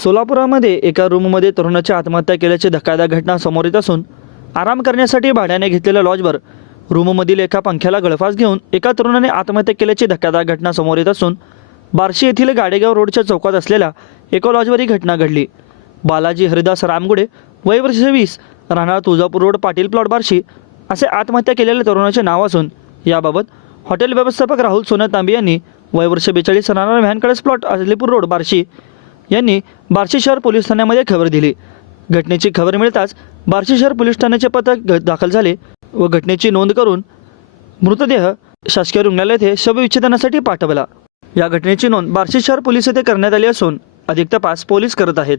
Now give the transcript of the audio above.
सोलापुरामध्ये एका रूममध्ये तरुणाची आत्महत्या केल्याची धक्कादायक घटना समोर येत असून आराम करण्यासाठी भाड्याने घेतलेल्या लॉजवर रूममधील एका पंख्याला गळफास घेऊन एका तरुणाने आत्महत्या केल्याची धक्कादायक घटना समोर येत असून बार्शी येथील गाडेगाव रोडच्या चौकात असलेल्या एका लॉजवर ही घटना घडली. बालाजी हरिदास रामगुडे वय वर्ष वीस राहणार तुळजापूर रोड पाटील प्लॉट बार्शी असे आत्महत्या केलेल्या तरुणाचे नाव असून याबाबत हॉटेल व्यवस्थापक राहुल सोनत तांबे यांनी वय वर्ष बेचाळीस राहणार व्हॅनकडेस प्लॉट अजलीपूर रोड बार्शी यांनी बार्शी शहर पोलीस ठाण्यामध्ये खबर दिली. घटनेची खबर मिळताच बार्शी शहर पोलीस ठाण्याचे पथक दाखल झाले व घटनेची नोंद करून मृतदेह शासकीय रुग्णालयात हे शवविच्छेदनासाठी पाठवला. या घटनेची नोंद बार्शी शहर पोलीस येथे करण्यात आली असून अधिक तपास पोलीस करत आहेत.